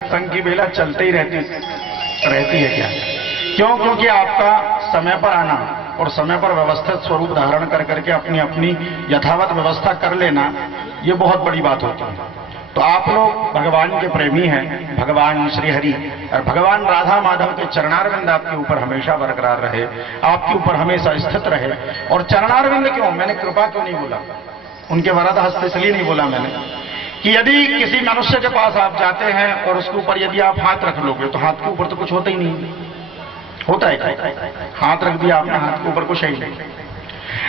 संघ की बेला चलते ही रहती है क्या? क्यों? क्योंकि आपका समय पर आना और समय पर व्यवस्थित स्वरूप धारण कर करके अपनी अपनी यथावत व्यवस्था कर लेना, ये बहुत बड़ी बात होती है। तो आप लोग भगवान के प्रेमी हैं, भगवान श्री हरि और भगवान राधा माधव के चरणारविंद आपके ऊपर हमेशा बरकरार रहे, आपके ऊपर हमेशा स्थित रहे। और चरणारविंद क्यों? मैंने कृपा क्यों नहीं बोला, उनके वरद हस्त इसलिए नहीं बोला मैंने कि यदि किसी मनुष्य के पास आप जाते हैं और उसके ऊपर यदि आप हाथ रख लोगे तो हाथ के ऊपर तो कुछ होता ही नहीं, होता है क्या? हाथ रख दिया आपने, हाथ के ऊपर कुछ है ही नहीं।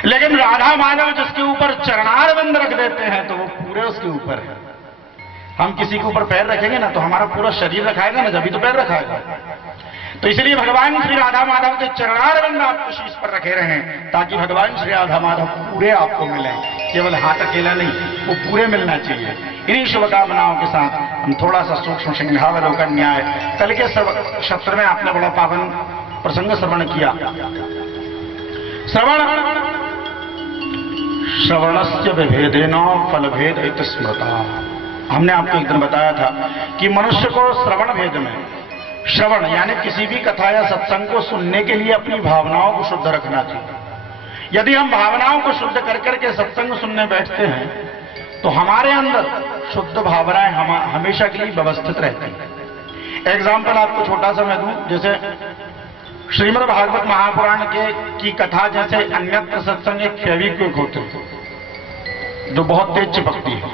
लेकिन राधा माधव जिसके ऊपर चरणारविंद रख देते हैं तो वो पूरे उसके ऊपर है। हम किसी के ऊपर पैर रखेंगे ना तो हमारा पूरा शरीर रखाएगा ना, जब भी तो पैर रखाएगा। तो इसलिए भगवान श्री राधा माधव के चरणारविंद आपको शीश पर रखे रहें ताकि भगवान श्री राधा माधव पूरे आपको मिले, केवल हाथ अकेला नहीं, वो पूरे मिलना चाहिए। इन्हीं शुभकामनाओं के साथ हम थोड़ा सा सूक्ष्म सिंहावलोकन न्याय कल के सत्र में आपने बड़ा पावन प्रसंग श्रवण किया। श्रवणस्य विभेदेन फलभेद इति स्मृता। हमने आपको एक दिन बताया था कि मनुष्य को श्रवण भेद में, श्रवण यानी किसी भी कथा या सत्संग को सुनने के लिए अपनी भावनाओं को शुद्ध रखना चाहिए। यदि हम भावनाओं को शुद्ध कर करके सत्संग सुनने बैठते हैं तो हमारे अंदर शुद्ध भावनाएं हमेशा के लिए व्यवस्थित रहती हैं। एग्जाम्पल आपको छोटा सा मैं दूं, जैसे श्रीमद् भागवत महापुराण की कथा, जैसे अन्यत्र सत्संग एक फेविक्विक होते हैं जो बहुत तेज चिपकती है।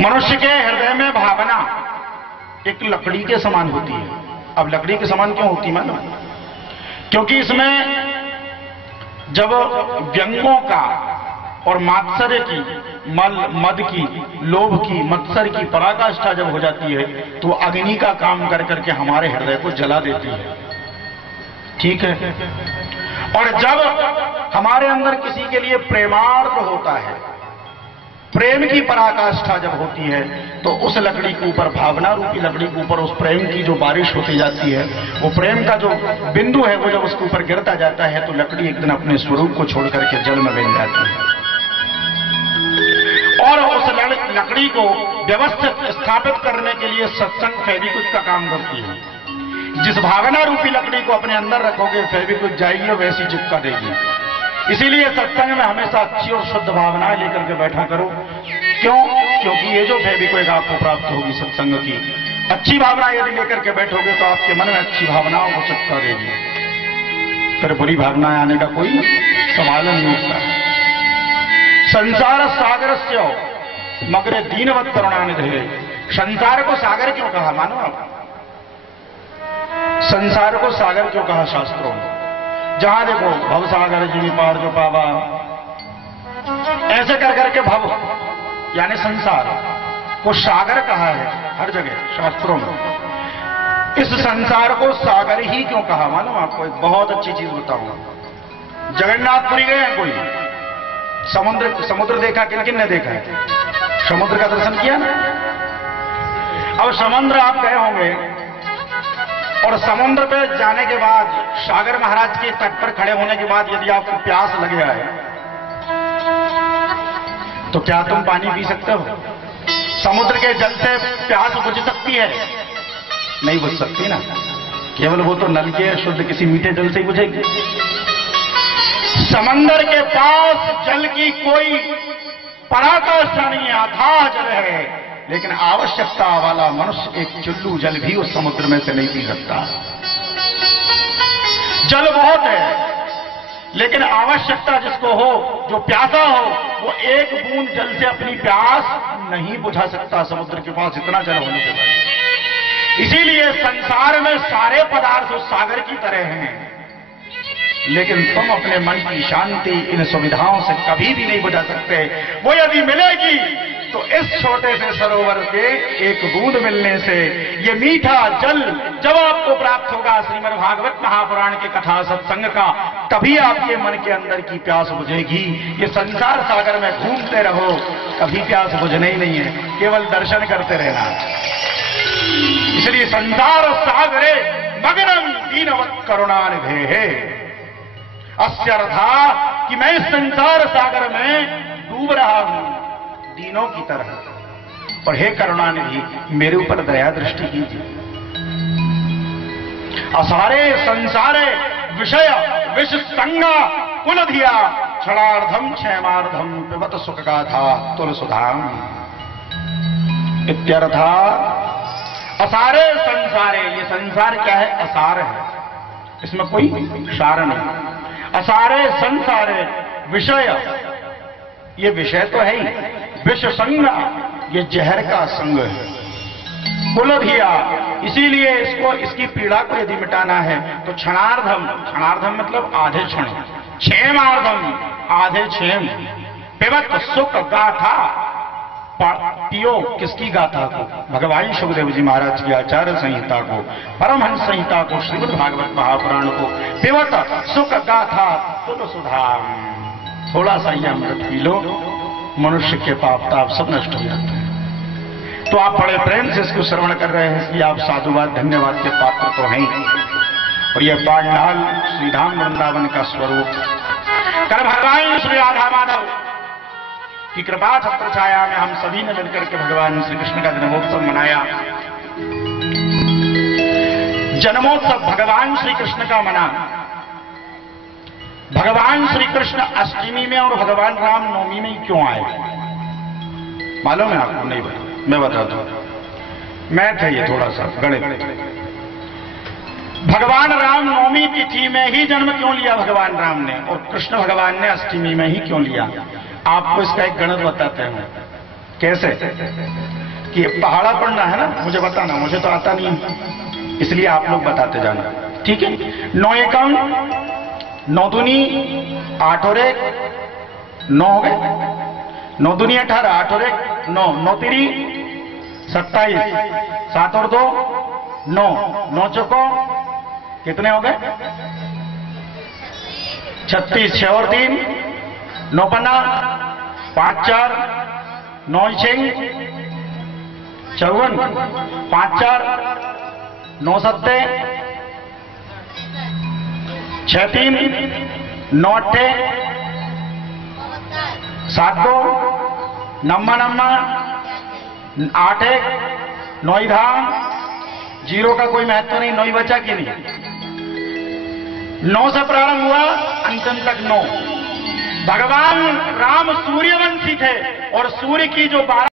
मनुष्य के हृदय में भावना एक लकड़ी के समान होती है। अब लकड़ी के समान क्यों होती मानो? क्योंकि इसमें जब व्यंगों का और मात्सर्य की, मद की, लोभ की, मत्सर की पराकाष्ठा जब हो जाती है तो अग्नि का काम कर करके हमारे हृदय को जला देती है, ठीक है। और जब हमारे अंदर किसी के लिए प्रेमार्थ होता है, प्रेम की पराकाष्ठा जब होती है तो उस लकड़ी के ऊपर, भावना रूपी लकड़ी के ऊपर उस प्रेम की जो बारिश होती जाती है, वो प्रेम का जो बिंदु है वो जब उसके ऊपर गिरता जाता है तो लकड़ी एक दिन अपने स्वरूप को छोड़ करके जल में बन जाती है। और उस लकड़ी को व्यवस्थित स्थापित करने के लिए सत्संग फेविक्विक का काम करती है। जिस भावना रूपी लकड़ी को अपने अंदर रखोगे फेविक्विक जाएगी और वैसी चिपका देगी। इसीलिए सत्संग में हमेशा अच्छी और शुद्ध भावनाएं लेकर के बैठा करो। क्यों? क्योंकि ये जो फेविक्विक आपको प्राप्त होगी सत्संग की, अच्छी भावना यदि लेकर के बैठोगे तो आपके मन में अच्छी भावनाओं को चिपका देगी, फिर बुरी भावनाएं आने का कोई सवाल नहीं उठता। संसार सागर से मगरे दीनवत करुणानिधे। संसार को सागर क्यों कहा मानो आप? संसार को सागर क्यों कहा शास्त्रों में? जहां देखो भव सागर जिमी पार जो पावा, ऐसे कर करके भव यानी संसार को सागर कहा है हर जगह शास्त्रों में। इस संसार को सागर ही क्यों कहा मानो आपको? एक बहुत अच्छी चीज बताऊंगा। जगन्नाथपुरी गए हैं कोई? समुद्र देखा? किन किन ने देखा है? समुद्र का दर्शन किया ना? अब समुद्र आप गए होंगे और समुद्र पे जाने के बाद, सागर महाराज के तट पर खड़े होने के बाद यदि आपको प्यास लगे है तो क्या तुम पानी पी सकते हो? समुद्र के जल से प्यास बुझ सकती है? नहीं बुझ सकती ना, केवल वो तो नल के शुद्ध किसी मीठे जल से ही बुझेगी। समंदर के पास जल की कोई पराकाष्ठा नहीं है, अथाह जल है, लेकिन आवश्यकता वाला मनुष्य एक चुल्लू जल भी उस समुद्र में से नहीं पी सकता। जल बहुत है लेकिन आवश्यकता जिसको हो, जो प्यासा हो, वो एक बूंद जल से अपनी प्यास नहीं बुझा सकता समुद्र के पास इतना जल होने के बाद। इसीलिए संसार में सारे पदार्थ उस सागर की तरह हैं, लेकिन तुम अपने मन की शांति इन सुविधाओं से कभी भी नहीं बुझा सकते। वो यदि मिलेगी तो इस छोटे से सरोवर के एक बूंद मिलने से ये मीठा जल जब आपको प्राप्त होगा श्रीमद् भागवत महापुराण के कथा सत्संग का, तभी आपके मन के अंदर की प्यास बुझेगी। ये संसार सागर में घूमते रहो, कभी प्यास बुझने ही नहीं है, केवल दर्शन करते रहना। इसलिए संसार सागरे मगनम दीनवत करुणानिधे है। अस्यर्था कि मैं इस संसार सागर में डूब रहा हूं दीनों की तरह, और हे करुणानिधि मेरे ऊपर दया दृष्टि कीजिए। असारे संसारे विषय विष संगा कुल धिया क्षणार्धम क्षेमार्धम पिबत सुख गाथा तुलसुधाम इत्यर्था। असारे संसारे, ये संसार क्या है? असार है, इसमें कोई सार नहीं। असारे संसारे विषय, ये विषय तो है ही, विष संगा, ये जहर का संग है। कुलधिया, इसीलिए इसको, इसकी पीड़ा को यदि मिटाना है तो क्षणार्धम, क्षणार्धम मतलब आधे क्षण, क्षेमार्धम आधे क्षेम, पिबत सुख गाथा, पियो किसकी गाथा को? भगवान सुखदेव जी महाराज की आचार्य संहिता को, परमहंस संहिता को, श्रीमद् भागवत महापुराण को। पिबत सुख गाथा तुलसुधा, थोड़ा सा ही अमृत पी लो, मनुष्य के पाप ताप सब नष्ट हो जाते हैं। तो आप बड़े प्रेम से इसको श्रवण कर रहे हैं, इसलिए आप साधुवाद धन्यवाद के पात्र तो हैं। और यह पांडाल श्रीधाम वृंदावन का स्वरूप कर भगवान श्री राधा माधव की कृपा छत्र छाया में हम सभी ने मिलकर के भगवान श्री कृष्ण का जन्मोत्सव मनाया। जन्मोत्सव भगवान श्री कृष्ण का मना। भगवान श्री कृष्ण अष्टमी में और भगवान राम नवमी में क्यों आए मालूम है आपको? नहीं पता, मैं बता दूं। मैथ है ये थोड़ा सा, गणित। भगवान राम नवमी तिथि में ही जन्म क्यों लिया भगवान राम ने, और कृष्ण भगवान ने अष्टमी में ही क्यों लिया? आपको इसका एक गणित बताते हैं। कैसे? कि पहाड़ा पढ़ना है ना, मुझे बताना, मुझे तो आता नहीं, इसलिए आप लोग बताते जाना, ठीक है? 9 एकम 9 दूनी 8 और 1 9 हो गए। 9 दूनी 18, 8 और 1 9, 9 तिरी 27, 7 और 2 9, 9 चौको कितने हो गए? 36, 6 और 3 9 पन्ना 5 4 9 6 54, 5 4 9 7 6 3 9 8 7 2 नम्मा नम्मा 8 1 9 धाम, 0 का कोई महत्व नहीं, 9 बचा कि नहीं? 9 से प्रारंभ हुआ अंतिम तक 9। भगवान राम सूर्यवंशी थे और सूर्य की जो 12